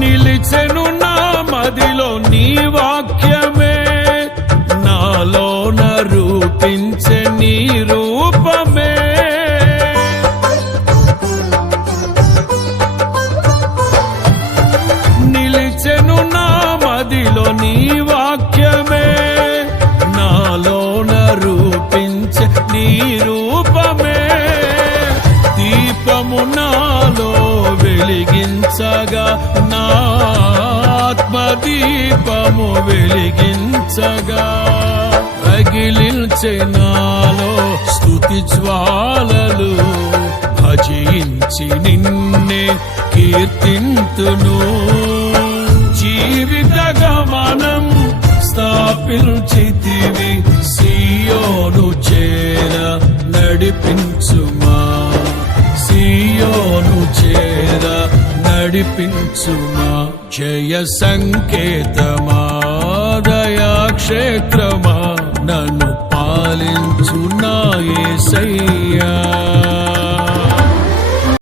నిలిచెను నా మదిలో నీ వాక్యమే, నాలోన రూపించే నీ రూపమే. నిలిచెను నా మదిలో నీ వాక్యమే, నాలోన రూపించే నీ రూపమే. దీపము నాలో వెలిగించగా, నా ఆత్మదీపము వెలిగించగా, రగిలించే నాలో స్తుతి జ్వాలలు. భజించి నిన్నే కీర్తింతును, జీవిత గమనం స్థాపించితివి. సియోను చేర నడిపించుమా, సియోను చేర నడిపించుమా. జయ సంకేతమా, దయాక్షేత్రమా, నన్ను పాలించు నా యేసయ్యా.